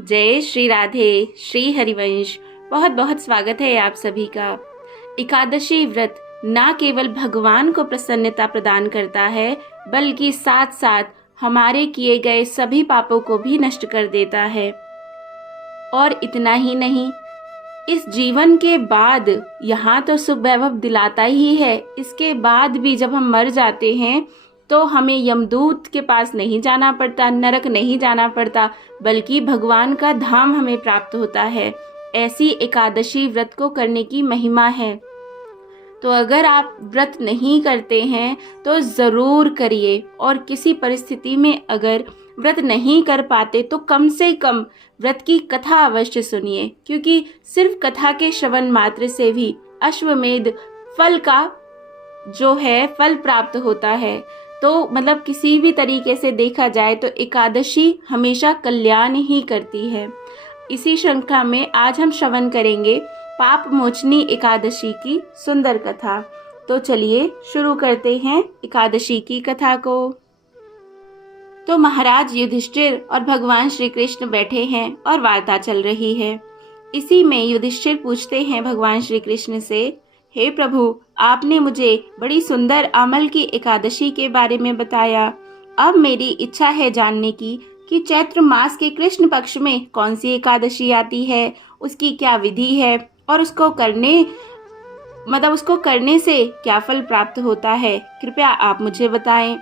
जय श्री राधे, श्री हरिवंश। बहुत बहुत स्वागत है आप सभी का। एकादशी व्रत न केवल भगवान को प्रसन्नता प्रदान करता है, बल्कि साथ साथ हमारे किए गए सभी पापों को भी नष्ट कर देता है। और इतना ही नहीं, इस जीवन के बाद यहाँ तो सुख वैभव दिलाता ही है, इसके बाद भी जब हम मर जाते हैं तो हमें यमदूत के पास नहीं जाना पड़ता, नरक नहीं जाना पड़ता, बल्कि भगवान का धाम हमें प्राप्त होता है। ऐसी एकादशी व्रत को करने की महिमा है। तो अगर आप व्रत नहीं करते हैं तो ज़रूर करिए, और किसी परिस्थिति में अगर व्रत नहीं कर पाते तो कम से कम व्रत की कथा अवश्य सुनिए, क्योंकि सिर्फ कथा के श्रवण मात्र से भी अश्वमेध फल का जो है फल प्राप्त होता है। तो मतलब किसी भी तरीके से देखा जाए तो एकादशी हमेशा कल्याण ही करती है। इसी श्रृंखला में आज हम श्रवण करेंगे पाप मोचनी एकादशी की सुंदर कथा। तो चलिए शुरू करते हैं एकादशी की कथा को। तो महाराज युधिष्ठिर और भगवान श्री कृष्ण बैठे हैं और वार्ता चल रही है। इसी में युधिष्ठिर पूछते हैं भगवान श्री कृष्ण से, हे प्रभु, आपने मुझे बड़ी सुंदर अमल की एकादशी के बारे में बताया। अब मेरी इच्छा है जानने की कि चैत्र मास के कृष्ण पक्ष में कौन सी एकादशी आती है, उसकी क्या विधि है और उसको करने से क्या फल प्राप्त होता है। कृपया आप मुझे बताएं।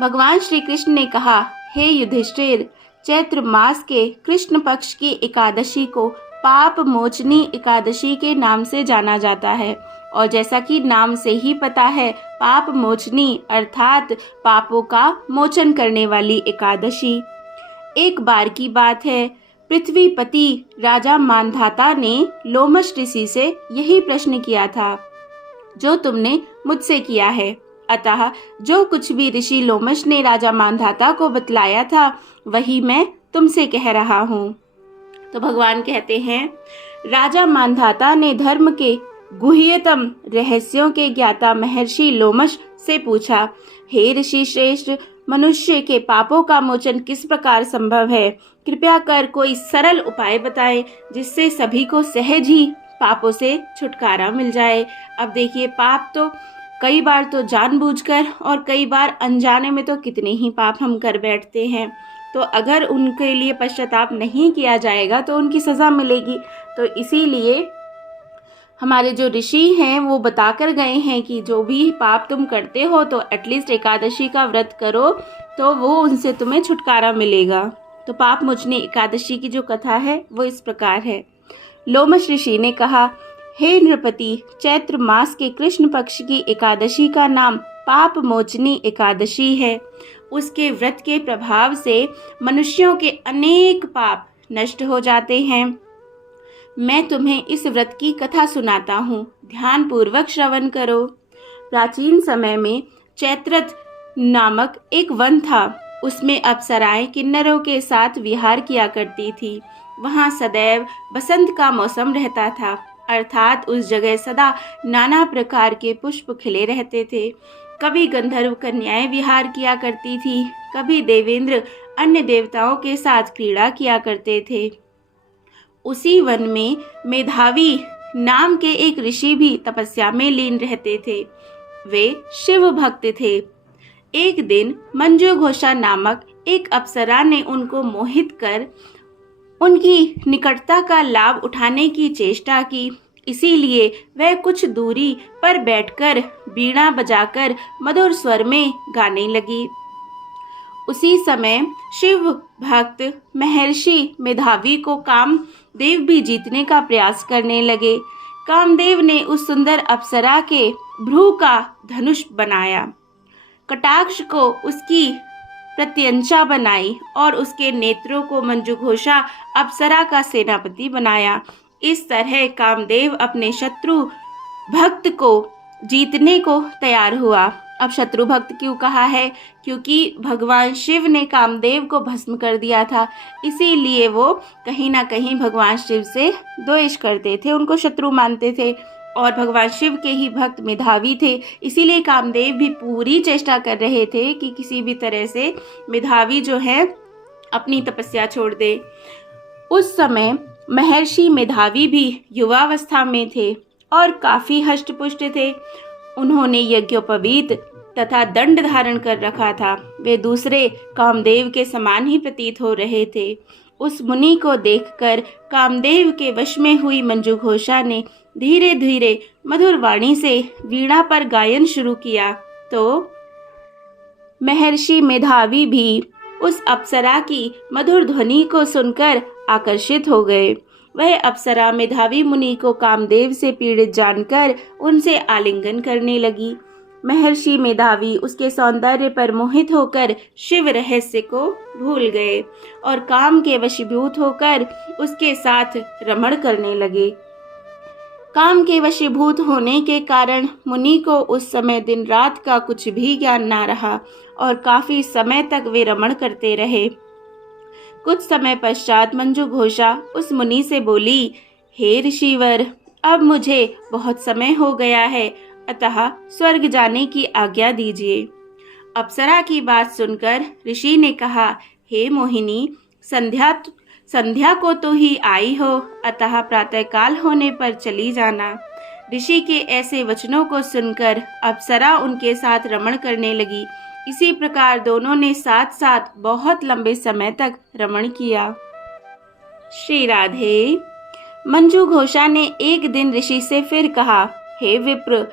भगवान श्री कृष्ण ने कहा, हे युधिष्ठिर, चैत्र मास के कृष्ण पक्ष की एकादशी को पाप मोचनी एकादशी के नाम से जाना जाता है। और जैसा कि नाम से ही पता है, पाप मोचनी अर्थात पापों का मोचन करने वाली एकादशी। एक बार की बात है, पृथ्वीपति राजा मानधाता ने लोमश ऋषि से यही प्रश्न किया था जो तुमने मुझसे किया है। अतः जो कुछ भी ऋषि लोमश ने राजा मानधाता को बतलाया था वही मैं तुमसे कह रहा हूँ। तो भगवान कहते हैं, राजा मानधाता ने धर्म के गुह्यतम रहस्यों के ज्ञाता महर्षि लोमश से पूछा, हे ऋषि श्रेष्ठ, मनुष्य के पापों का मोचन किस प्रकार संभव है? कृपया कर कोई सरल उपाय बताएं जिससे सभी को सहज ही पापों से छुटकारा मिल जाए। अब देखिए, पाप तो कई बार तो जानबूझकर और कई बार अनजाने में तो कितने ही पाप हम कर बैठते हैं। तो अगर उनके लिए पश्चाताप नहीं किया जाएगा तो उनकी सज़ा मिलेगी। तो इसीलिए हमारे जो ऋषि हैं वो बताकर गए हैं कि जो भी पाप तुम करते हो तो एटलीस्ट एकादशी का व्रत करो, तो वो उनसे तुम्हें छुटकारा मिलेगा। तो पाप मोचनी एकादशी की जो कथा है वो इस प्रकार है। लोमश ऋषि ने कहा, हे नृपति, चैत्र मास के कृष्ण पक्ष की एकादशी का नाम पाप मोचनी एकादशी है। उसके व्रत के प्रभाव से मनुष्यों के अनेक पाप नष्ट हो जाते हैं। मैं तुम्हें इस व्रत की कथा सुनाता हूँ, ध्यान पूर्वक श्रवण करो। प्राचीन समय में चैत्रथ नामक एक वन था। उसमें अप्सराएं किन्नरों के साथ विहार किया करती थी। वहाँ सदैव बसंत का मौसम रहता था, अर्थात उस जगह सदा नाना प्रकार के पुष्प खिले रहते थे। कभी गंधर्व कन्याएं विहार किया करती थी, कभी देवेंद्र अन्य देवताओं के साथ क्रीड़ा किया करते थे। उसी वन में मेधावी नाम के एक ऋषि भी तपस्या में लीन रहते थे। वे शिव भक्त थे। एक दिन मंजू घोषा नामक एक अप्सरा ने उनको मोहित कर उनकी निकटता का लाभ उठाने की चेष्टा की। इसीलिए वह कुछ दूरी पर बैठकर वीणा बजाकर मधुर स्वर में गाने लगी। उसी समय शिव भक्त महर्षि मेधावी को कामदेव भी जीतने का प्रयास करने लगे। कामदेव ने उस सुंदर अप्सरा के भ्रू का धनुष बनाया, कटाक्ष को उसकी प्रत्यंचा बनाई और उसके नेत्रों को मंजुघोषा अप्सरा का सेनापति बनाया। इस तरह कामदेव अपने शत्रु भक्त को जीतने को तैयार हुआ। अब शत्रु भक्त क्यों कहा है? क्योंकि भगवान शिव ने कामदेव को भस्म कर दिया था, इसीलिए वो कहीं ना कहीं भगवान शिव से द्वेष करते थे, उनको शत्रु मानते थे। और भगवान शिव के ही भक्त मेधावी थे, इसीलिए कामदेव भी पूरी चेष्टा कर रहे थे कि किसी भी तरह से मेधावी जो है अपनी तपस्या छोड़ दे। उस समय महर्षि मेधावी भी युवावस्था में थे और काफी हष्टपुष्ट थे। उन्होंने यज्ञोपवीत तथा दंड धारण कर रखा था। वे दूसरे कामदेव के समान ही प्रतीत हो रहे थे। उस मुनि को देखकर कामदेव के वश में हुई मंजू घोषा ने धीरे धीरे मधुर वाणी से वीणा पर गायन शुरू किया तो महर्षि मेधावी भी उस अप्सरा की मधुर ध्वनि को सुनकर आकर्षित हो गए। वह अप्सरा मेधावी मुनि को कामदेव से पीड़ित जानकर उनसे आलिंगन करने लगी। महर्षि मेधावी उसके सौंदर्य पर मोहित होकर शिव रहस्य को भूल गए और काम के वशीभूत होकर उसके साथ रमण करने लगे। काम के वशीभूत होने के कारण मुनि को उस समय दिन रात का कुछ भी ज्ञान ना रहा और काफी समय तक वे रमण करते रहे। कुछ समय पश्चात मंजू घोषा उस मुनि से बोली, हे ऋषिवर, अब मुझे बहुत समय हो गया है, अतः स्वर्ग जाने की आज्ञा दीजिए। अप्सरा की बात सुनकर ऋषि ने कहा, हे मोहिनी, संध्या को तो ही आई हो, अतः प्रातःकाल होने पर चली जाना। ऋषि के ऐसे वचनों को सुनकर अप्सरा उनके साथ रमण करने लगी। इसी प्रकार दोनों ने साथ साथ बहुत लंबे समय तक रमण किया। श्री राधे। मंजू घोषा ने एक दिन ऋषि से फिर कहा, हे विप्र,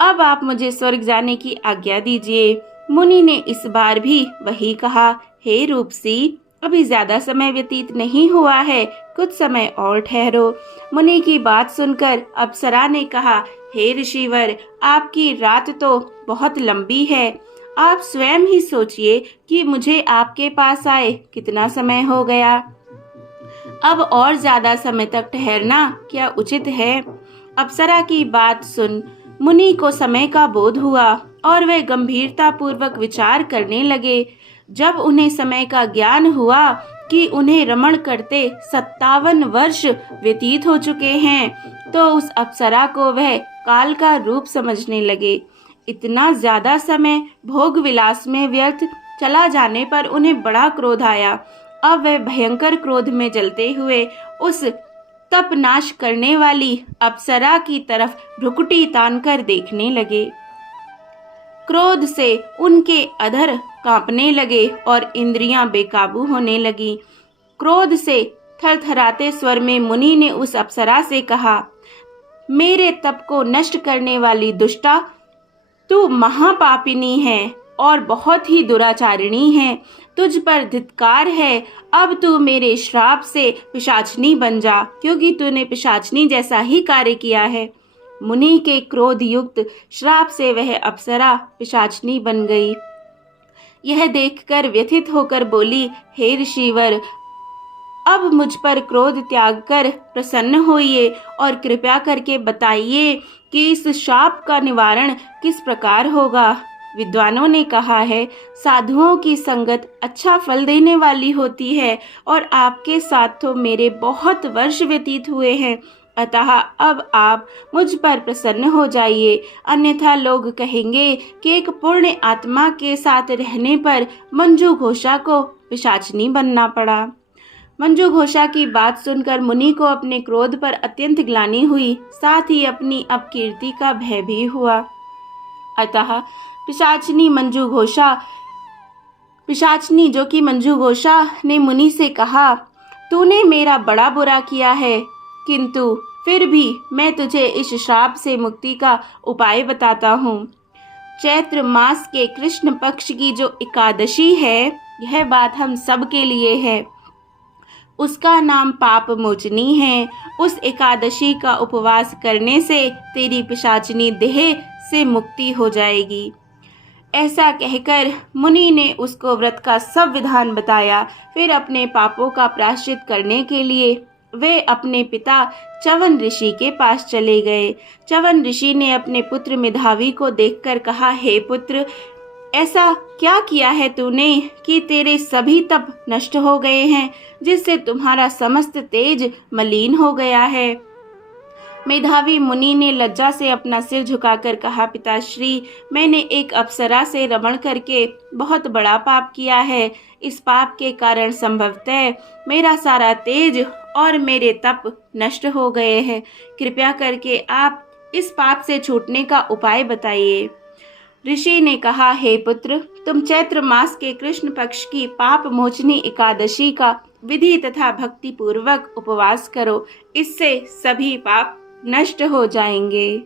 अब आप मुझे स्वर्ग जाने की आज्ञा दीजिए। मुनि ने इस बार भी वही कहा, हे रूपसी, अभी ज्यादा समय व्यतीत नहीं हुआ है, कुछ समय और ठहरो। मुनि की बात सुनकर अप्सरा ने कहा, हे ऋषिवर, आपकी रात तो बहुत लंबी है। आप स्वयं ही सोचिए कि मुझे आपके पास आए कितना समय हो गया। अब और ज्यादा समय तक ठहरना क्या उचित है? अप्सरा की बात सुन मुनि को समय का बोध हुआ और वे गंभीरता पूर्वक विचार करने लगे। जब उन्हें समय का ज्ञान हुआ कि उन्हें रमण करते 57 वर्ष व्यतीत हो चुके हैं, तो उस अप्सरा को वह काल का रूप समझने लगे। इतना ज्यादा समय भोग विलास में व्यर्थ चला जाने पर उन्हें बड़ा क्रोध आया। अब वे भयंकर क्रोध में जलते हुए उस तप नाश करने वाली अप्सरा की तरफ भ्रुकुटी तान कर देखने लगे। क्रोध से उनके अधर कांपने लगे और इंद्रियां बेकाबू होने लगी। क्रोध से थरथराते स्वर में मुनि ने उस अप्सरा से कहा, मेरे तप को नष्ट करने वाली दुष्टा, तू महापापिनी है और बहुत ही दुराचारिणी है। तुझ पर धिक्कार है। अब तू मेरे श्राप से पिशाचनी बन जा, क्योंकि तूने पिशाचनी जैसा ही कार्य किया है। मुनि के क्रोध युक्त श्राप से वह अप्सरा पिशाचनी बन गई। यह देखकर व्यथित होकर बोली, हे ऋषिवर, अब मुझ पर क्रोध त्याग कर प्रसन्न होइए और कृपया करके बताइए कि इस शाप का निवारण किस प्रकार होगा। विद्वानों ने कहा है, साधुओं की संगत अच्छा फल देने वाली होती है और आपके साथ तो मेरे बहुत वर्ष व्यतीत हुए हैं, अतः अब आप मुझ पर प्रसन्न हो जाइए, अन्यथा लोग कहेंगे कि एक पुण्य आत्मा के साथ रहने पर मंजू घोषा को पिशाचनी बनना पड़ा। मंजू घोषा की बात सुनकर मुनि को अपने क्रोध पर अत्यंत ग्लानि हुई, साथ ही अपनी अपकीर्ति का भय भी हुआ। अतः पिशाचनी जो कि मंजू घोषा ने मुनि से कहा, तूने मेरा बड़ा बुरा किया है, किंतु फिर भी मैं तुझे इस श्राप से मुक्ति का उपाय बताता हूँ। चैत्र मास के कृष्ण पक्ष की जो एकादशी है, यह बात हम सब के लिए है। उसका नाम पाप मोचनी है। उस एकादशी का उपवास करने से तेरी पिशाचनी देह से मुक्ति हो जाएगी। ऐसा कहकर मुनि ने उसको व्रत का सब विधान बताया। फिर अपने पापों का प्रायश्चित करने के लिए वे अपने पिता च्यवन ऋषि के पास चले गए। च्यवन ऋषि ने अपने पुत्र मेधावी को देखकर कहा, हे पुत्र, ऐसा क्या किया है तूने कि तेरे सभी तप नष्ट हो गए हैं, जिससे तुम्हारा समस्त तेज मलिन हो गया है। मेधावी मुनि ने लज्जा से अपना सिर झुकाकर कहा, पिताश्री, मैंने एक अप्सरा से रमण करके बहुत बड़ा पाप किया है। इस पाप के कारण संभवतः मेरा सारा तेज और मेरे तप नष्ट हो गए हैं। कृपया करके आप इस पाप से छूटने का उपाय बताइए। ऋषि ने कहा, हे पुत्र, तुम चैत्र मास के कृष्ण पक्ष की पाप मोचनी एकादशी का विधि तथा भक्ति पूर्वक उपवास करो। इससे सभी पाप नष्ट हो जाएंगे।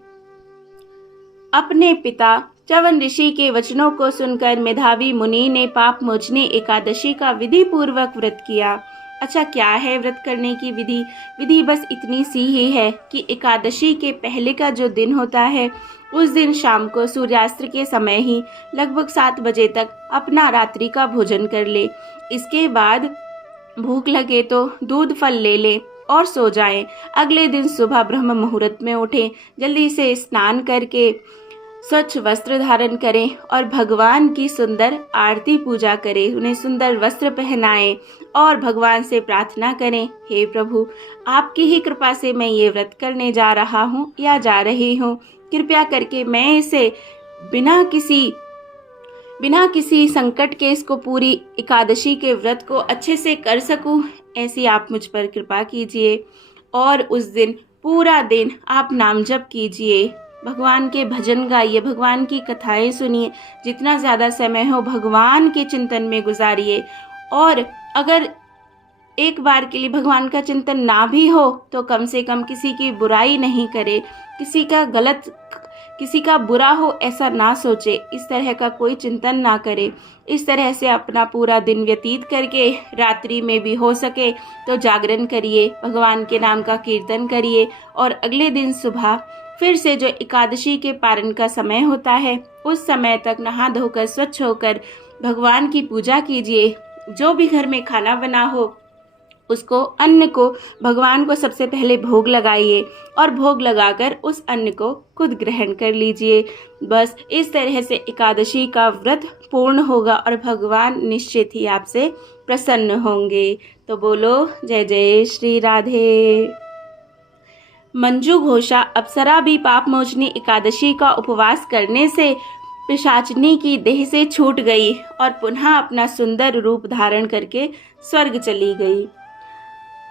अपने पिता च्यवन ऋषि के वचनों को सुनकर मेधावी मुनि ने पाप मोचनी एकादशी का विधि पूर्वक व्रत किया। अच्छा, क्या है व्रत करने की विधि? विधि बस इतनी सी ही है कि एकादशी के पहले का जो दिन होता है, उस दिन शाम को सूर्यास्त के समय ही लगभग 7 बजे तक अपना रात्रि का भोजन कर ले। इसके बाद भूख लगे तो दूध फल ले ले और सो जाएं। अगले दिन सुबह ब्रह्म मुहूर्त में उठें, जल्दी से स्नान करके स्वच्छ वस्त्र धारण करें और भगवान की सुंदर आरती पूजा करें। उन्हें सुंदर वस्त्र पहनाएं और भगवान से प्रार्थना करें, हे प्रभु, आपकी ही कृपा से मैं ये व्रत करने जा रहा हूँ या जा रही हूँ। कृपया करके मैं इसे बिना किसी संकट के इसको पूरी एकादशी के व्रत को अच्छे से कर सकूं, ऐसी आप मुझ पर कृपा कीजिए। और उस दिन पूरा दिन आप नाम जप कीजिए, भगवान के भजन गाइए, भगवान की कथाएं सुनिए, जितना ज़्यादा समय हो भगवान के चिंतन में गुजारिए। और अगर एक बार के लिए भगवान का चिंतन ना भी हो तो कम से कम किसी की बुराई नहीं करे, किसी का बुरा हो ऐसा ना सोचे, इस तरह का कोई चिंतन ना करे। इस तरह से अपना पूरा दिन व्यतीत करके रात्रि में भी हो सके तो जागरण करिए, भगवान के नाम का कीर्तन करिए और अगले दिन सुबह फिर से जो एकादशी के पारण का समय होता है, उस समय तक नहा धोकर स्वच्छ होकर भगवान की पूजा कीजिए। जो भी घर में खाना बना हो उसको अन्न को भगवान को सबसे पहले भोग लगाइए और भोग लगाकर उस अन्न को खुद ग्रहण कर लीजिए। बस इस तरह से एकादशी का व्रत पूर्ण होगा और भगवान निश्चित ही आपसे प्रसन्न होंगे। तो बोलो जय जय श्री राधे। मंजू घोषा अप्सरा भी पाप मोचनी एकादशी का उपवास करने से पिशाचिनी की देह से छूट गई और पुनः अपना सुंदर रूप धारण करके स्वर्ग चली गई।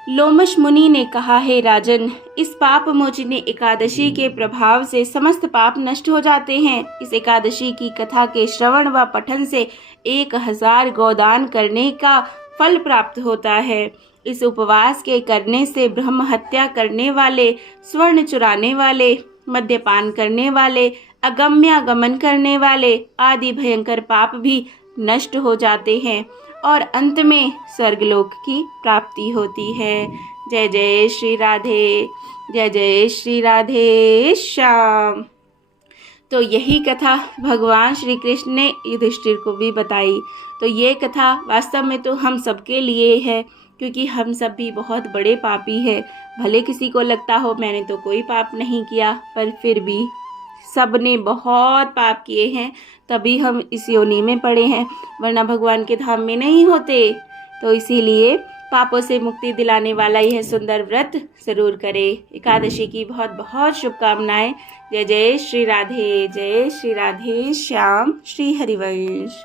लोमश मुनि ने कहा, हे राजन, इस पाप मोचनी एकादशी के प्रभाव से समस्त पाप नष्ट हो जाते हैं। इस एकादशी की कथा के श्रवण व पठन से 1000 गोदान करने का फल प्राप्त होता है। इस उपवास के करने से ब्रह्म हत्या करने वाले, स्वर्ण चुराने वाले, मद्यपान करने वाले, अगम्यागमन करने वाले आदि भयंकर पाप भी नष्ट हो जाते हैं और अंत में स्वर्गलोक की प्राप्ति होती है। जय जय श्री राधे, जय जय श्री राधे श्याम। तो यही कथा भगवान श्री कृष्ण ने युधिष्ठिर को भी बताई। तो ये कथा वास्तव में तो हम सबके लिए है, क्योंकि हम सब भी बहुत बड़े पापी हैं। भले किसी को लगता हो मैंने तो कोई पाप नहीं किया, पर फिर भी सब ने बहुत पाप किए हैं, तभी हम इस योनि में पड़े हैं, वरना भगवान के धाम में नहीं होते। तो इसीलिए पापों से मुक्ति दिलाने वाला यह सुंदर व्रत जरूर करें। एकादशी की बहुत बहुत शुभकामनाएं। जय जय श्री राधे, जय श्री राधे श्याम। श्री हरिवंश।